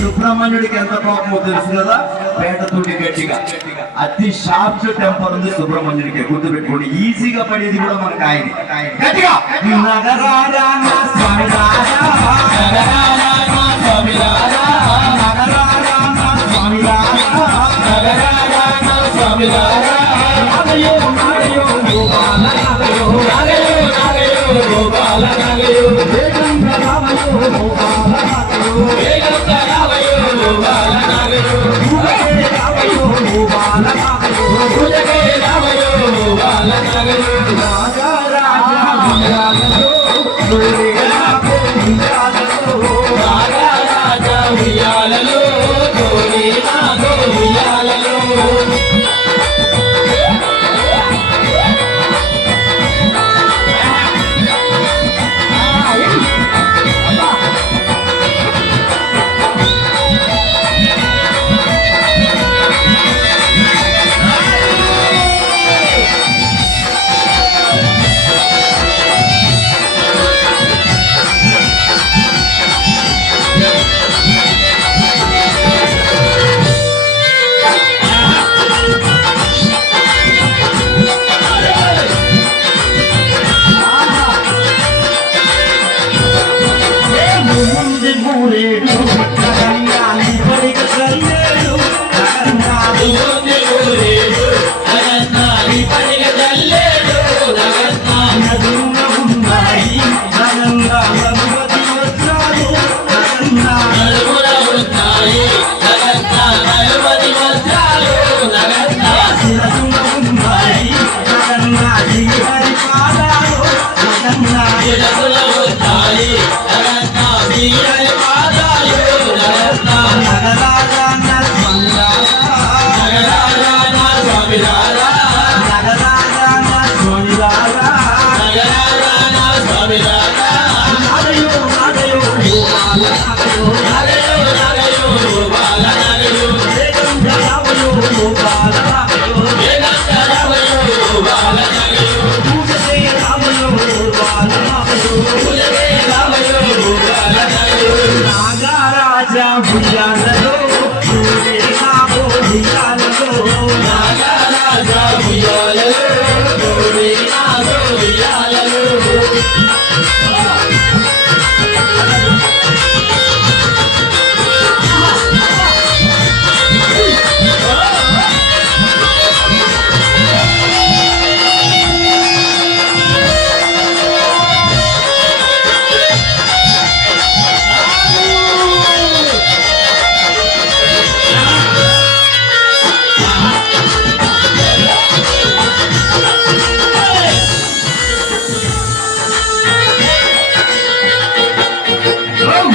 సుబ్రహ్మణ్యుడికి ఎంత కోపమో తెలుసు కదా, పేటతోటి గట్టిగా. అతి షార్ప్ టెంపర్ ఉంది సుబ్రహ్మణ్యుడికి, గుర్తుపెట్టుకోండి. ఈజీగా పడేది కూడా మనకు ఆయన. గట్టిగా నగరారా స్వామి రారా, నగరారా స్వామి రారా, నగరారా స్వామి రారా, నగరారా స్వామి రారా. నాగయో నాగయో గోపాల నాగయో, నాగయో నాగయో గోపాల నాగయో, వేగంగా రావయో గోపాల నాగయో, వేగంగా రావయో గోపాల నాగయో, పూజకే రావయో గోపాల నాగయో, పూజకే రావయో గోపాల నాగయో. రాజా రాజా ఉయ్యాలలో తోడేలాగో ఉయ్యాలలో, రాజా రాజా ఉయ్యాలలో తోడేలాగో ఉయ్యాలలో.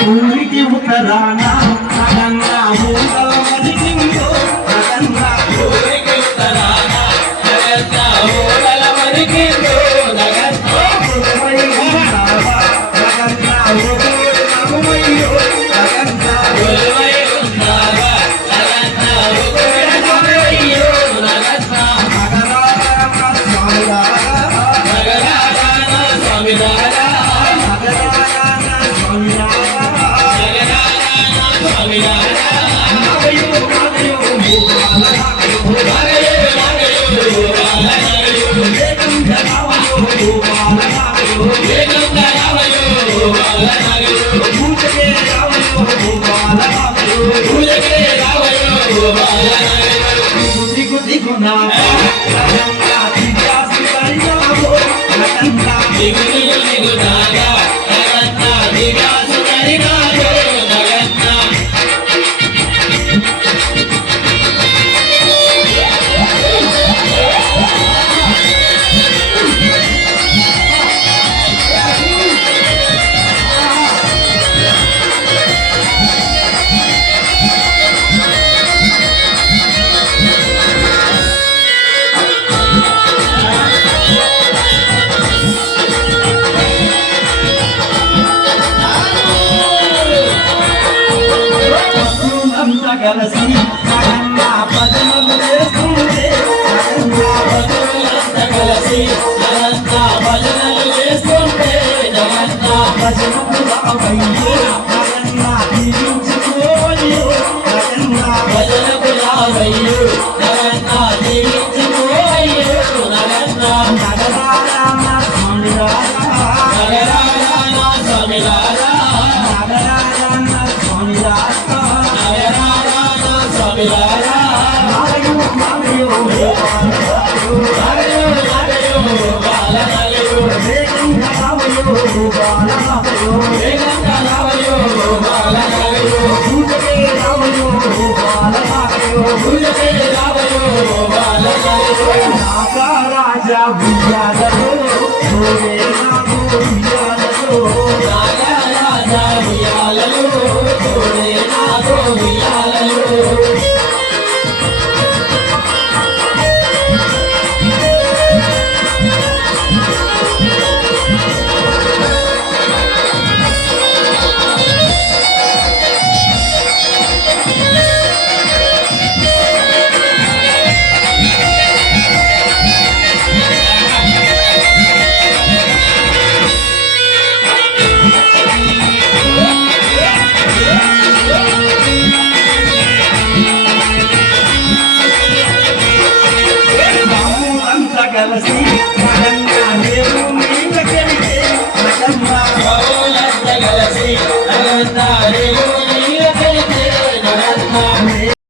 ఊరికి ఉత్తరాన నగంగా ఊగల మరిగిందో, నగంగా ఊరికి ఉత్తరాన నగంగా ఊగల మరిగిందో, నగంగా నగంగా ఊగల నగుమయ్యో, నగంగా ఊగలై ఉన్నావా, నగంగా ఊగల నగుమయ్యో, నగంగా నగరారామ స్వామి రారా, నగరారామ స్వామి రారా, నగరారామ స్వామి రారా. ఉయ్యాలలో తోడే నాకు ఉయ్యాలలో రాజా ఉయ్యాలలో తోడే నాతో ఉయ్యాలలో అంత కలిసి మనంగా నేను నీళ్ళకెళితే మనంగా కలిసి